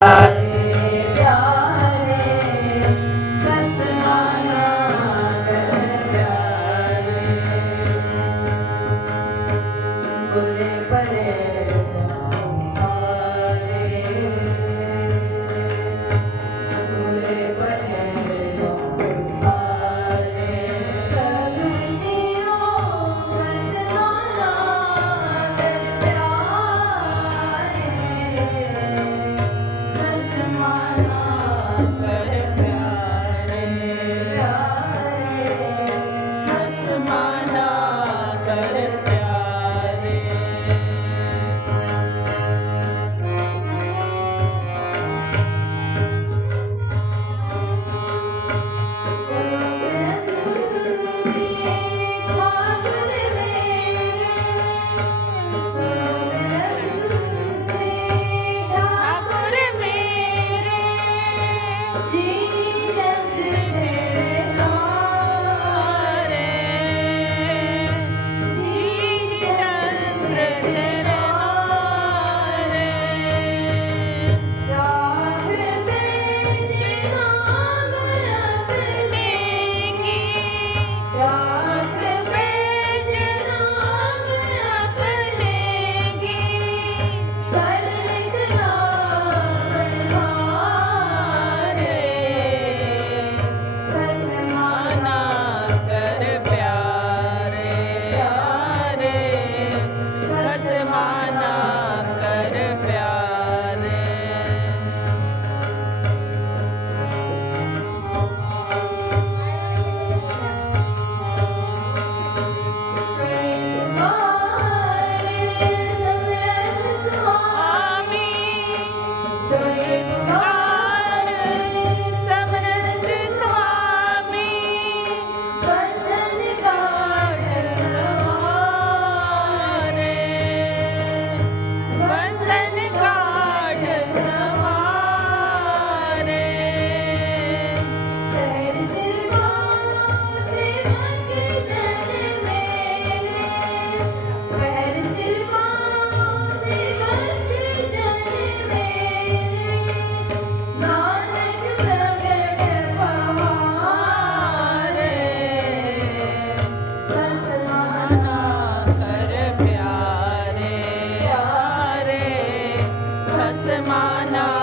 Bye. My mana.